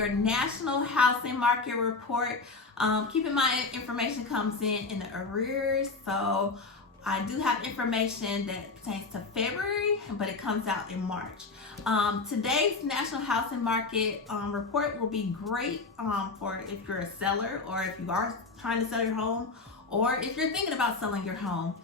your national housing market report. Keep in mind, information comes in the arrears, so I do have information that pertains to February, but it comes out in March. Today's national housing market report will be great for if you're a seller, or if you are trying to sell your home, or if you're thinking about selling your home.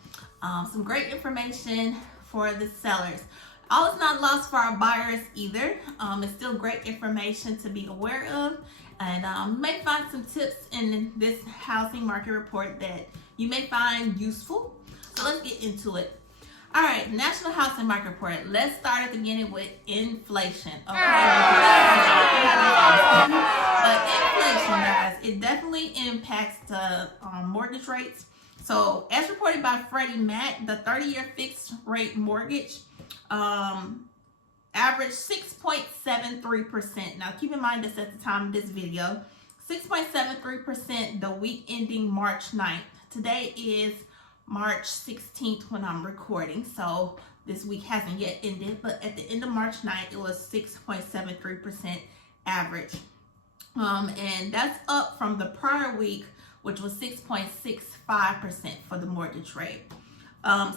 Some great information for the sellers. All is not lost for our buyers either. It's still great information to be aware of, and you may find some tips in this housing market report that you may find useful. So let's get into it. All right, National Housing Market Report. Let's start at the beginning with inflation. Okay. But inflation, guys, it definitely impacts the mortgage rates. So as reported by Freddie Mac, the 30-year fixed rate mortgage averaged 6.73%. Now keep in mind this at the time of this video. 6.73% the week ending March 9th. Today is March 16th when I'm recording, so this week hasn't yet ended, but at the end of March 9th it was 6.73% average, and that's up from the prior week, which was 6.65% for the mortgage rate.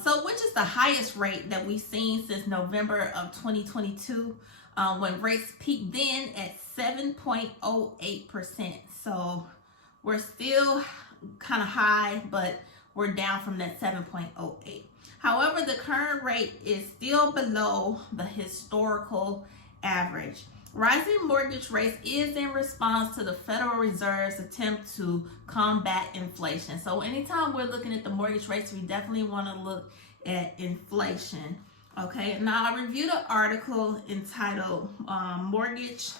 So which is the highest rate that we've seen since November of 2022, when rates peaked then at 7.08%. So we're still kind of high, but we're down from that 7.08. However, the current rate is still below the historical average. Rising mortgage rates is in response to the Federal Reserve's attempt to combat inflation. So anytime we're looking at the mortgage rates, we definitely want to look at inflation. Okay, now I reviewed an article entitled Mortgage.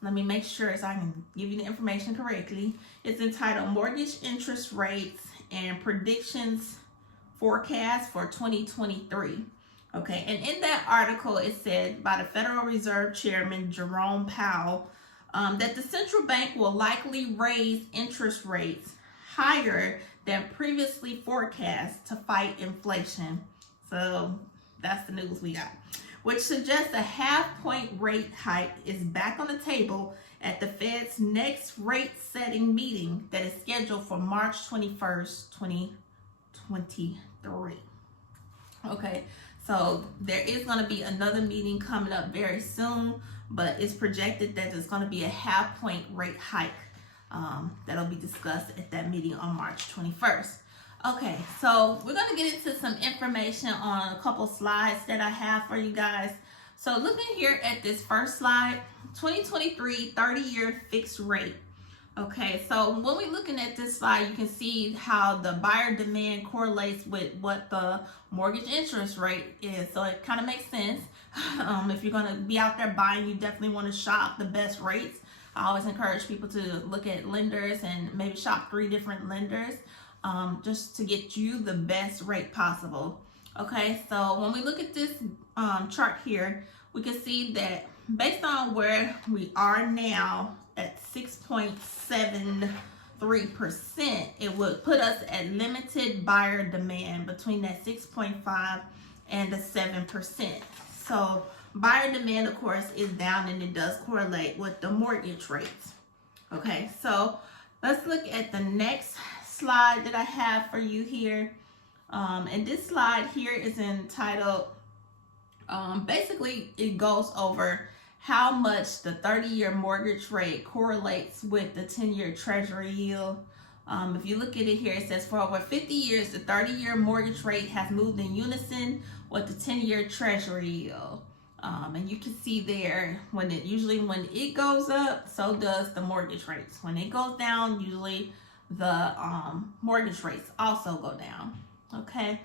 Let me make sure so I can give you the information correctly. It's entitled Mortgage Interest Rates and Predictions Forecast for 2023. Okay, and in that article it said by the Federal Reserve Chairman Jerome Powell that the central bank will likely raise interest rates higher than previously forecast to fight inflation. So that's the news we got, which suggests a half-point rate hike is back on the table at the Fed's next rate-setting meeting that is scheduled for March 21st, 2023. Okay, so there is going to be another meeting coming up very soon, but it's projected that there's going to be a half-point rate hike that'll be discussed at that meeting on March 21st. Okay, so we're going to get into some information on a couple slides that I have for you guys. So looking here at this first slide, 2023 30-year fixed rate. Okay, so when we're looking at this slide, you can see how the buyer demand correlates with what the mortgage interest rate is. So it kind of makes sense. If you're going to be out there buying, you definitely want to shop the best rates. I always encourage people to look at lenders and maybe shop 3 different lenders just to get you the best rate possible. Okay, so when we look at this chart here, we can see that based on where we are now at 6.73%, it would put us at limited buyer demand between that 6.5 and the 7%. So buyer demand, of course, is down, and it does correlate with the mortgage rates. Okay, so let's look at the next slide that I have for you here. And this slide here is entitled, basically it goes over how much the 30-year mortgage rate correlates with the 10-year treasury yield. If you look at it here, it says for over 50 years, the 30-year mortgage rate has moved in unison with the 10-year treasury yield. And you can see there, when it goes up, so does the mortgage rates. When it goes down, usually the mortgage rates also go down. Okay,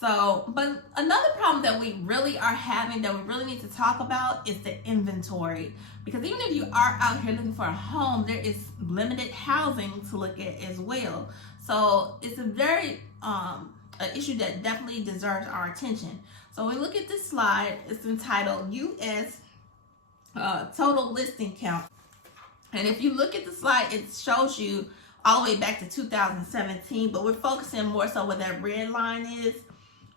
so but another problem that we really are having, that we really need to talk about, is the inventory. Because even if you are out here looking for a home, there is limited housing to look at as well. So it's a very an issue that definitely deserves our attention. So when we look at this slide, it's entitled U.S. Total listing count. And if you look at the slide, it shows you all the way back to 2017, but we're focusing more so where that red line is.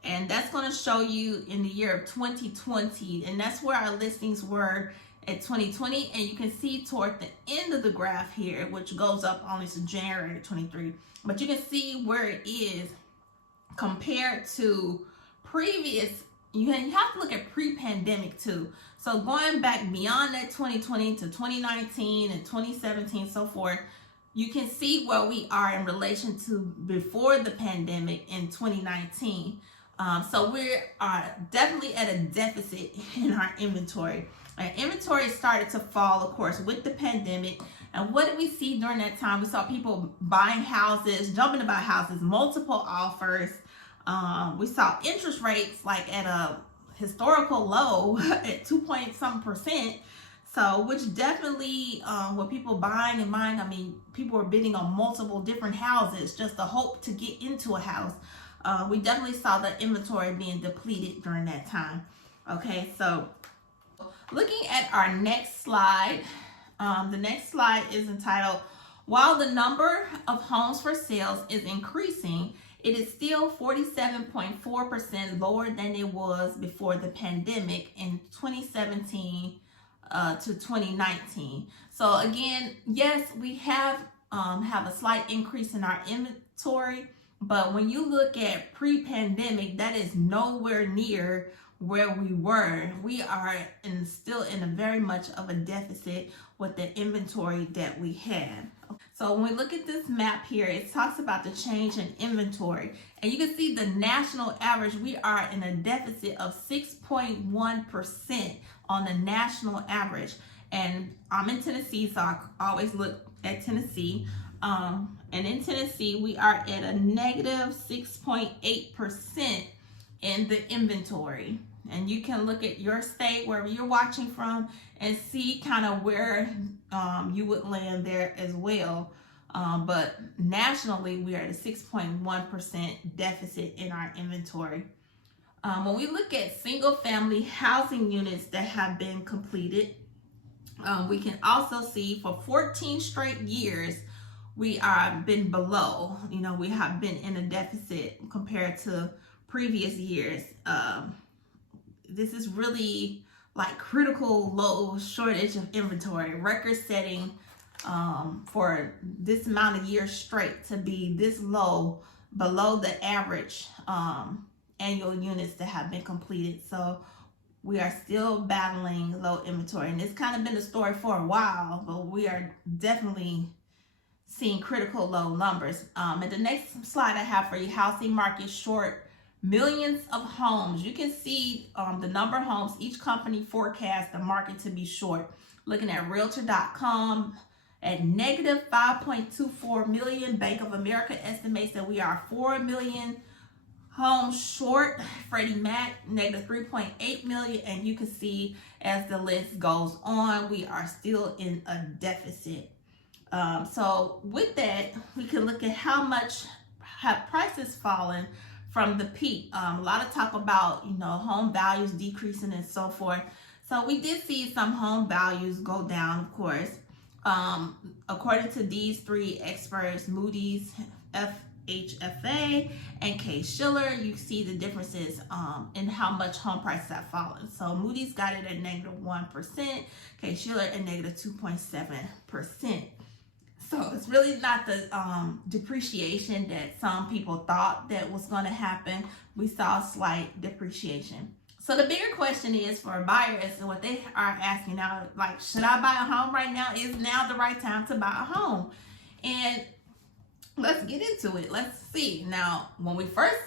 And that's going to show you in the year of 2020. And that's where our listings were at 2020, and you can see toward the end of the graph here, which goes up only to January 23, but you can see where it is compared to previous. You have to look at pre-pandemic too. So going back beyond that 2020 to 2019 and 2017, so forth, you can see where we are in relation to before the pandemic in 2019. So we are definitely at a deficit in our inventory. Our inventory started to fall, of course, with the pandemic. And what did we see during that time? We saw people buying houses, jumping to buy houses, multiple offers. We saw interest rates like at a historical low at 2.something%. So, which definitely, with people buying and buying, I mean, people were bidding on multiple different houses just to hope to get into a house. We definitely saw the inventory being depleted during that time. Okay, so looking at our next slide, the next slide is entitled, "While the number of homes for sales is increasing, it is still 47.4% lower than it was before the pandemic in 2017 to 2019. So again, yes, we have a slight increase in our inventory, but when you look at pre-pandemic, that is nowhere near where we were. We are still in a very much of a deficit with the inventory that we have. So when we look at this map here, it talks about the change in inventory, and you can see the national average. We are in a deficit of 6.1% on the national average, and I'm in Tennessee, so I always look at Tennessee. And in Tennessee, we are at a negative 6.8% in the inventory. And you can look at your state, wherever you're watching from, and see kind of where you would land there as well. But nationally, we are at a 6.1% deficit in our inventory. When we look at single family housing units that have been completed, we can also see for 14 straight years, we are been below, we have been in a deficit compared to previous years. This is really like critical low shortage of inventory, record setting for this amount of years straight to be this low, below the average annual units that have been completed. So we are still battling low inventory, and it's kind of been a story for a while, but we are definitely seeing critical low numbers. And the next slide I have for you, housing market short millions of homes. You can see the number of homes each company forecasts the market to be short. Looking at Realtor.com at negative 5.24 million. Bank of America estimates that we are 4 million homes short. Freddie Mac negative 3.8 million. And you can see as the list goes on, we are still in a deficit. So with that, we can look at how much have prices fallen from the peak. A lot of talk about, home values decreasing and so forth. So we did see some home values go down, of course. According to these three experts, Moody's, FHFA, and Case-Shiller, you see the differences in how much home prices have fallen. So Moody's got it at negative 1%, Case-Shiller at negative 2.7%. So it's really not the depreciation that some people thought that was going to happen. We saw slight depreciation. So the bigger question is for buyers, and what they are asking now, like, should I buy a home right now? Is now the right time to buy a home? And let's get into it. Let's see. Now, when we first,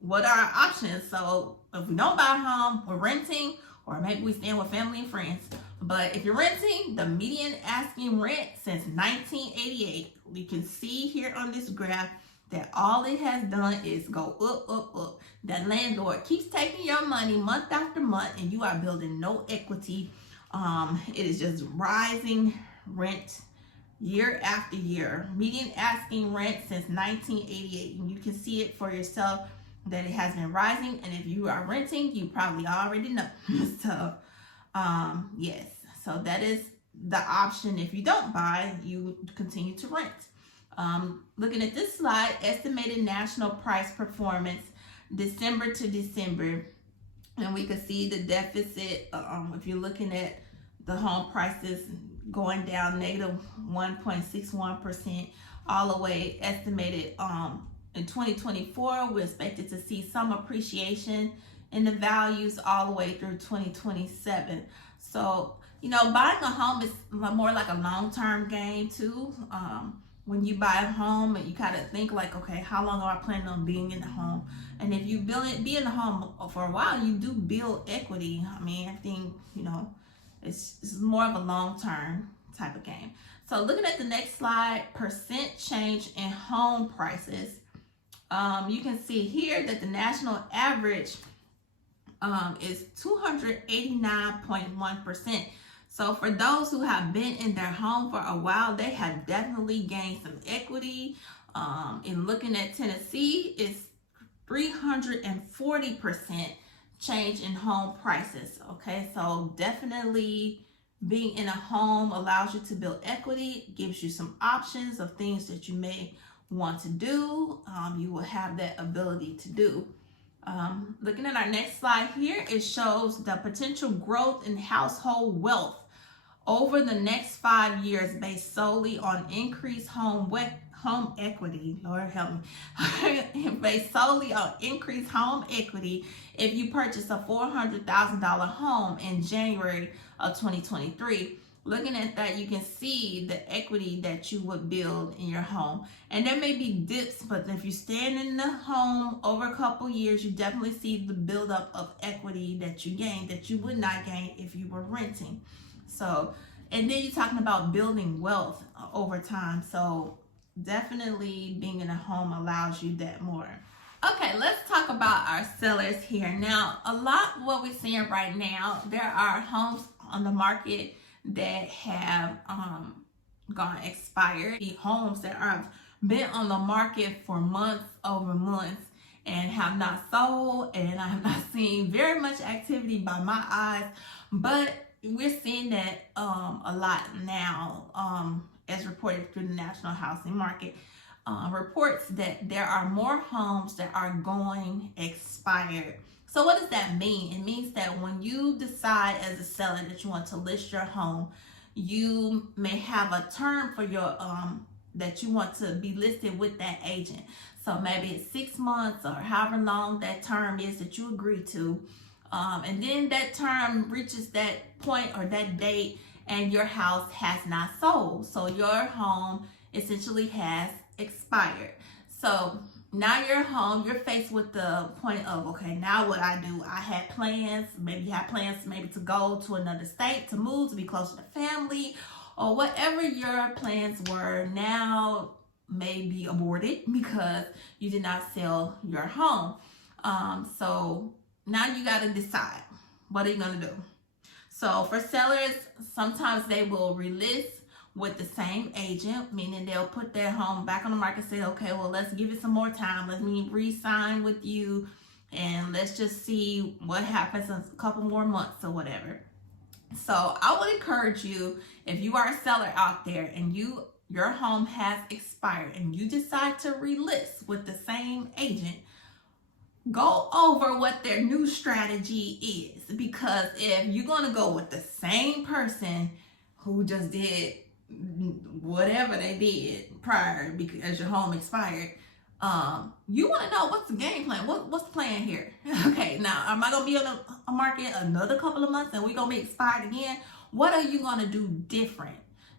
what are our options? So if we don't buy a home, we're renting, or maybe we staying with family and friends. But if you're renting, the median asking rent since 1988, we can see here on this graph that all it has done is go up, up, up. That landlord keeps taking your money month after month, and you are building no equity. It is just rising rent year after year. Median asking rent since 1988, and you can see it for yourself that it has been rising. And if you are renting, you probably already know. So yes, so that is the option. If you don't buy, you continue to rent. Looking at this slide, estimated national price performance December to December, and we can see the deficit. If you're looking at the home prices going down negative 1.61% all the way estimated in 2024. We're expected to see some appreciation in the values all the way through 2027. So, you know, buying a home is more like a long-term game too. When you buy a home, you kind of think like, okay, how long are I planning on being in the home? And if you be in the home for a while, you do build equity. I mean, I think, you know, it's more of a long-term type of game. So looking at the next slide, percent change in home prices. You can see here that the national average is 289.1%. So for those who have been in their home for a while, they have definitely gained some equity. In looking at Tennessee, it's 340% change in home prices. Okay, so definitely being in a home allows you to build equity, gives you some options of things that you may want to do. You will have that ability to do. Looking at our next slide here, it shows the potential growth in household wealth over the next 5 years based solely on increased home equity. Lord help me. Based solely on increased home equity if you purchase a $400,000 home in January of 2023. Looking at that, you can see the equity that you would build in your home. And there may be dips, but if you stand in the home over a couple years, you definitely see the buildup of equity that you gain that you would not gain if you were renting. So, and then you're talking about building wealth over time. So definitely being in a home allows you that more. Okay, let's talk about our sellers here. Now, a lot what we're seeing right now, there are homes on the market that have gone expired. The homes that have been on the market for months over months and have not sold, and I have not seen very much activity by my eyes, but we're seeing that a lot now, as reported through the National Housing Market. Reports that there are more homes that are going expired. So what does that mean? It means that when you decide as a seller that you want to list your home, you may have a term for your that you want to be listed with that agent. So maybe it's 6 months or however long that term is that you agree to. And then that term reaches that point or that date and your house has not sold. So your home essentially has expired. So now you're home, you're faced with the point of, okay, now what I do? I had plans, maybe you had plans maybe to go to another state, to move, to be closer to family, or whatever your plans were now may be aborted because you did not sell your home. So now you got to decide, what are you going to do? So for sellers, sometimes they will relist with the same agent, meaning they'll put their home back on the market, say, okay, well, let's give it some more time. Let me re-sign with you and let's just see what happens in a couple more months or whatever. So I would encourage you, if you are a seller out there and your home has expired and you decide to relist with the same agent, go over what their new strategy is. Because if you're going to go with the same person who just did whatever they did prior because your home expired, you want to know what's the game plan. What's the plan here? Okay, now am I gonna be on a market another couple of months and we're gonna be expired again? What are you gonna do different?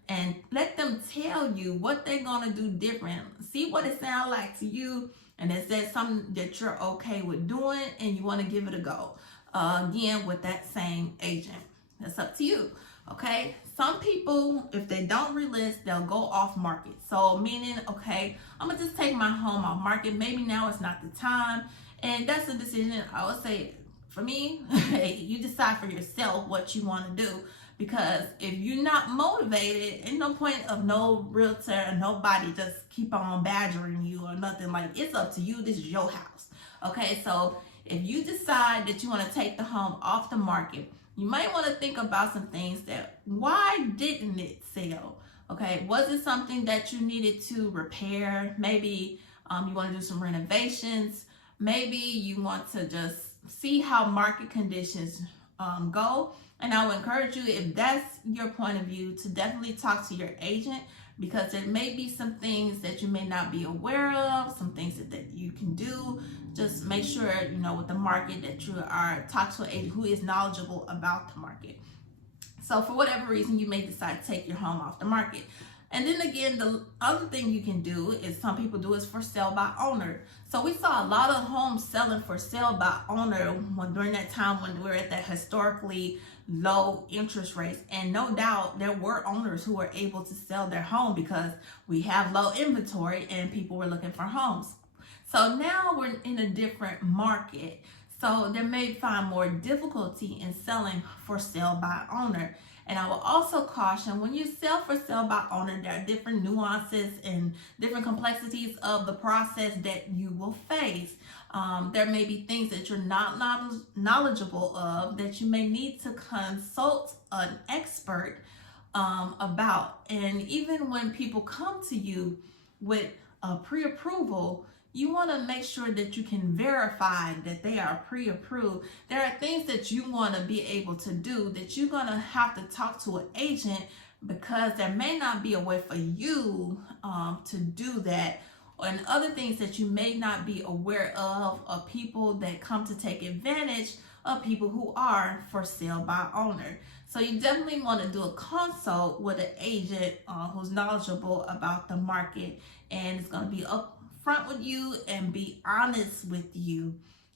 And let them tell you what they're gonna do different. See what it sounds like to you, and is that something that you're okay with doing and you want to give it a go. Again, with that same agent, that's up to you. Okay, some people, if they don't relist, they'll go off market. So meaning, okay, I'm gonna just take my home off market. Maybe now it's not the time, and that's a decision. I would say for me, hey, you decide for yourself what you want to do. Because if you're not motivated, ain't no point of no realtor and nobody just keep on badgering you or nothing. Like, it's up to you. This is your house. Okay, so if you decide that you want to take the home off the market, you might want to think about some things that, why didn't it sell? Okay, was it something that you needed to repair? Maybe you want to do some renovations. Maybe you want to just see how market conditions go. And I would encourage you, if that's your point of view, to definitely talk to your agent, because there may be some things that you may not be aware of, some things that you can do. Just make sure, with the market, that you are talking to an agent who is knowledgeable about the market. So for whatever reason, you may decide to take your home off the market. And then again, the other thing you can do is, some people do, is for sale by owner. So we saw a lot of homes selling for sale by owner during that time when we were at that historically low interest rates. And no doubt there were owners who were able to sell their home because we have low inventory and people were looking for homes. So now we're in a different market. So there may find more difficulty in selling for sale by owner. And I will also caution, when you sell for sale by owner, there are different nuances and different complexities of the process that you will face. There may be things that you're not knowledgeable of that you may need to consult an expert about. And even when people come to you with a pre-approval, you want to make sure that you can verify that they are pre-approved. There are things that you want to be able to do that you're going to have to talk to an agent, because there may not be a way for you to do that. And other things that you may not be aware of people that come to take advantage of people who are for sale by owner. So you definitely want to do a consult with an agent who's knowledgeable about the market, and it's going to be up front with you and be honest with you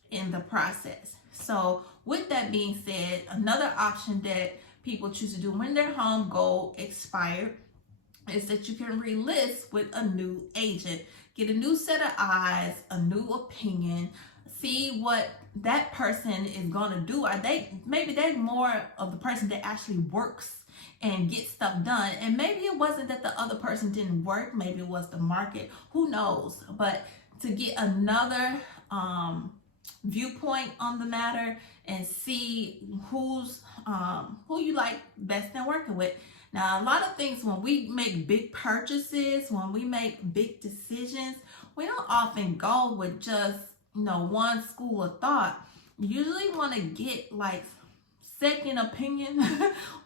in the process. So with that being said, another option that people choose to do when their home go expired is that you can relist with a new agent. Get a new set of eyes, a new opinion, see what that person is going to do. Maybe they're more of the person that actually works and get stuff done. And maybe it wasn't that the other person didn't work, maybe it was the market, who knows. But to get another viewpoint on the matter and see who you like best in working with. Now, a lot of things, when we make big purchases, when we make big decisions, we don't often go with just one school of thought. You usually want to get like second opinion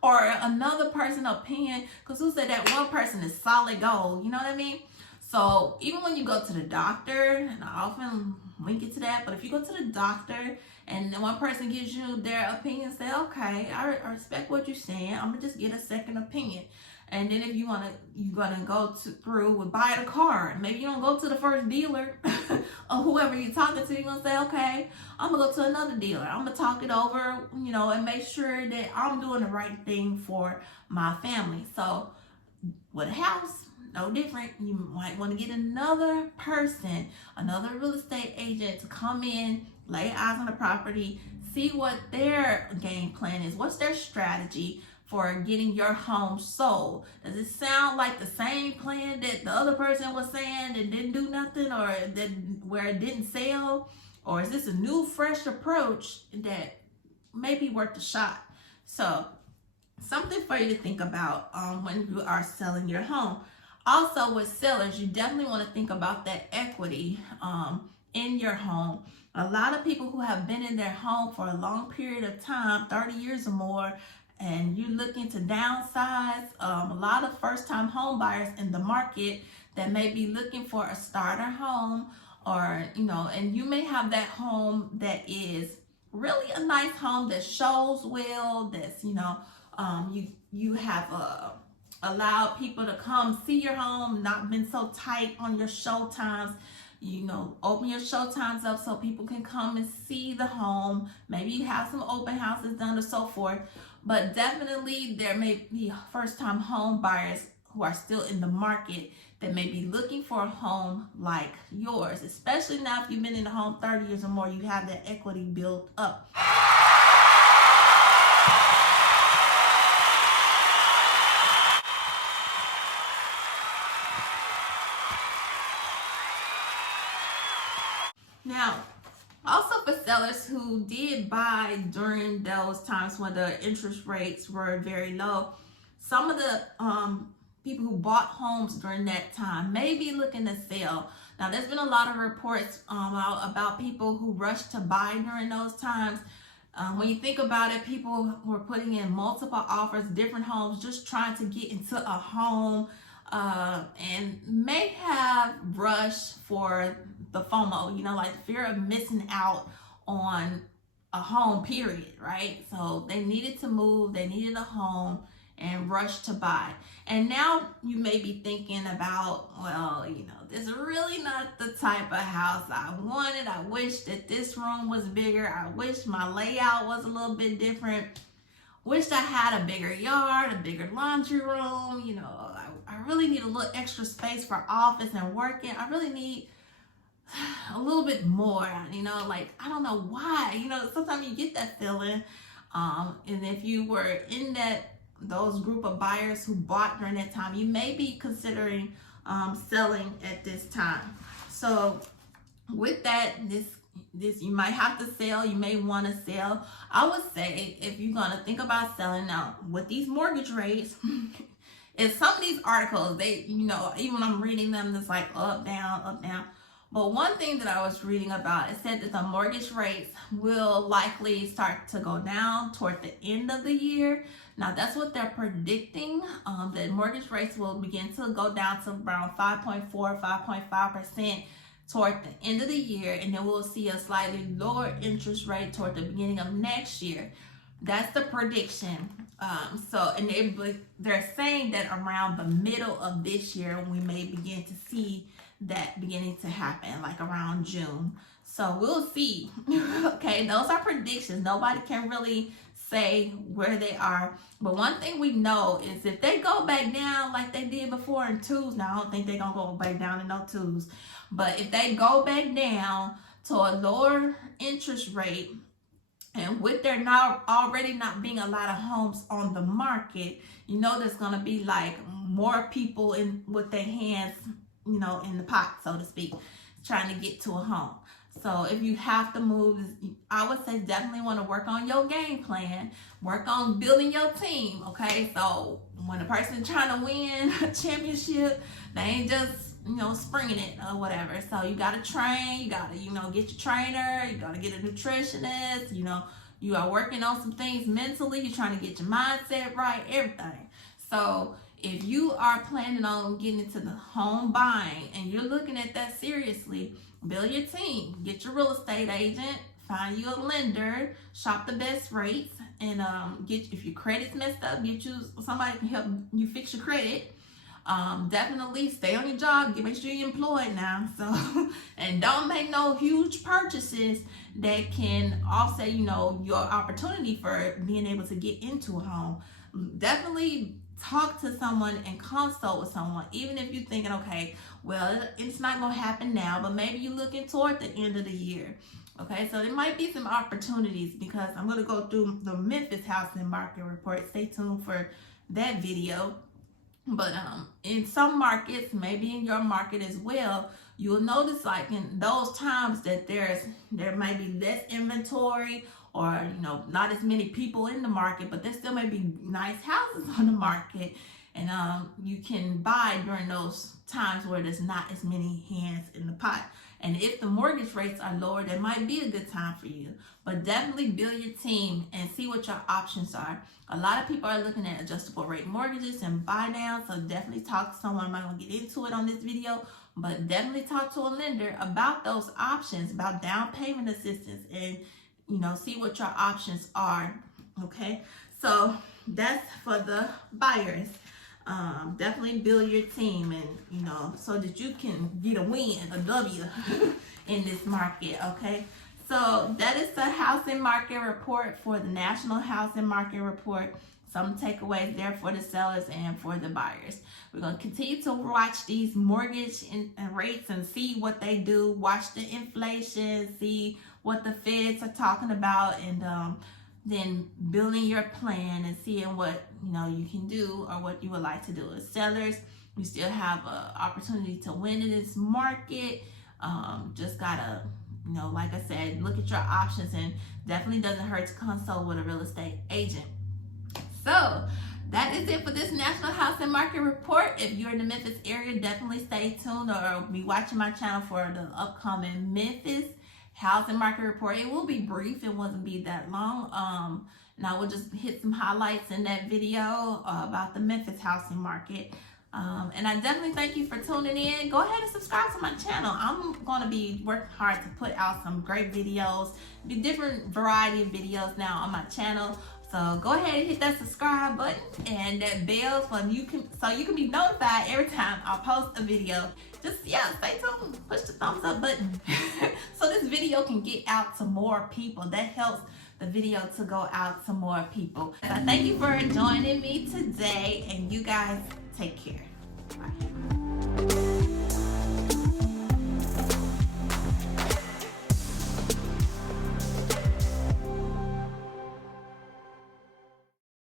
or another person opinion, because who said that one person is solid gold? You know what I mean? So even when you go to the doctor, and I often link it to that, but if you go to the doctor and one person gives you their opinion, say, okay, I respect what you're saying, I'm gonna just get a second opinion. And then if you're gonna go through with buying a car, maybe you don't go to the first dealer or whoever you're talking to, you're gonna say, okay, I'm gonna go to another dealer. I'm gonna talk it over, and make sure that I'm doing the right thing for my family. So with a house, no different. You might want to get another person, another real estate agent to come in, lay eyes on the property, see what their game plan is, what's their strategy for getting your home sold. Does it sound like the same plan that the other person was saying that didn't do nothing, or that where it didn't sell? Or is this a new, fresh approach that may be worth a shot? So something for you to think about when you are selling your home. Also with sellers, you definitely want to think about that equity in your home. A lot of people who have been in their home for a long period of time, 30 years or more, and you're looking to downsize, a lot of first-time home buyers in the market that may be looking for a starter home, or and you may have that home that is really a nice home that shows well, that's you have allowed people to come see your home, not been so tight on your show times. Open your show times up so people can come and see the home. Maybe you have some open houses done or so forth. But definitely there may be first-time home buyers who are still in the market that may be looking for a home like yours, especially now if you've been in the home 30 years or more, you have that equity built up. Now, also for sellers who did buy during those times when the interest rates were very low, some of the people who bought homes during that time may be looking to sell. Now, there's been a lot of reports about people who rushed to buy during those times, When you think about it, people were putting in multiple offers, different homes, just trying to get into a home, and may have rushed for the FOMO, like fear of missing out on a home, period, right? So they needed to move, they needed a home, and rushed to buy. And now you may be thinking about, well, this is really not the type of house I wanted. I wish that this room was bigger. I wish my layout was a little bit different. Wished I had a bigger yard, a bigger laundry room. I really need a little extra space for office and working. I really need a little bit more, like, I don't know why, sometimes you get that feeling. And if you were in those group of buyers who bought during that time, you may be considering selling at this time. So with that, this you might have to sell, you may want to sell. I would say, if you're going to think about selling now with these mortgage rates, is some of these articles, they, even when I'm reading them, it's like up, down, up, down. But one thing that I was reading about, it said that the mortgage rates will likely start to go down toward the end of the year. Now, that's what they're predicting, that mortgage rates will begin to go down to around 5.4, 5.5% toward the end of the year. And then we'll see a slightly lower interest rate toward the beginning of next year. That's the prediction. And they're saying that around the middle of this year, we may begin to see that beginning to happen, like around June. So we'll see. Okay, those are predictions. Nobody can really say where they are. But one thing we know is if they go back down like they did before in twos, now I don't think they're going to go back down in no twos. But if they go back down to a lower interest rate, and with there now already not being a lot of homes on the market, there's going to be like more people with their hands, in the pot, so to speak, trying to get to a home. So if you have to move, I would say definitely want to work on your game plan, work on building your team, okay? So when a person's trying to win a championship, they ain't just, springing it or whatever. So you got to train, you got to, get your trainer, you got to get a nutritionist, you are working on some things mentally, you're trying to get your mindset right, everything. So if you are planning on getting into the home buying and you're looking at that seriously, build your team, get your real estate agent, find you a lender, shop the best rates, and if your credit's messed up, get you somebody can help you fix your credit. Definitely stay on your job, make sure you're employed now. So, and don't make no huge purchases that can offset, your opportunity for being able to get into a home. Definitely talk to someone and consult with someone, even if you're thinking, okay, well, it's not going to happen now, but maybe you're looking toward the end of the year. Okay, so there might be some opportunities, because I'm going to go through the Memphis housing market report. Stay tuned for that video. But in some markets, maybe in your market as well, you'll notice like in those times that there might be less inventory, or not as many people in the market, but there still may be nice houses on the market, and you can buy during those times where there's not as many hands in the pot. And if the mortgage rates are lower, that might be a good time for you. But definitely build your team and see what your options are. A lot of people are looking at adjustable rate mortgages and buy down, so definitely talk to someone. I'm not going to get into it on this video, but definitely talk to a lender about those options, about down payment assistance, and see what your options are. Okay, so that's for the buyers. Definitely build your team, and so that you can get a win, a W in this market. Okay, so that is the housing market report for the National Housing Market Report. Some takeaways there for the sellers and for the buyers. We're going to continue to watch these mortgage rates and see what they do. Watch the inflation, see what the feds are talking about, and then building your plan and seeing what you can do or what you would like to do. As sellers, you still have an opportunity to win in this market. Just gotta, like I said, look at your options, and definitely doesn't hurt to consult with a real estate agent. So that is it for this National Housing Market Report. If you're in the Memphis area, definitely stay tuned or be watching my channel for the upcoming Memphis housing market report. It will be brief. It won't be that long. And I will just hit some highlights in that video about the Memphis housing market. And I definitely thank you for tuning in. Go ahead and subscribe to my channel. I'm going to be working hard to put out some great videos, different variety of videos now on my channel. So go ahead and hit that subscribe button and that bell so you can be notified every time I post a video. Just stay tuned. Push the thumbs up button so this video can get out to more people. That helps the video to go out to more people. So thank you for joining me today, and you guys take care. Bye.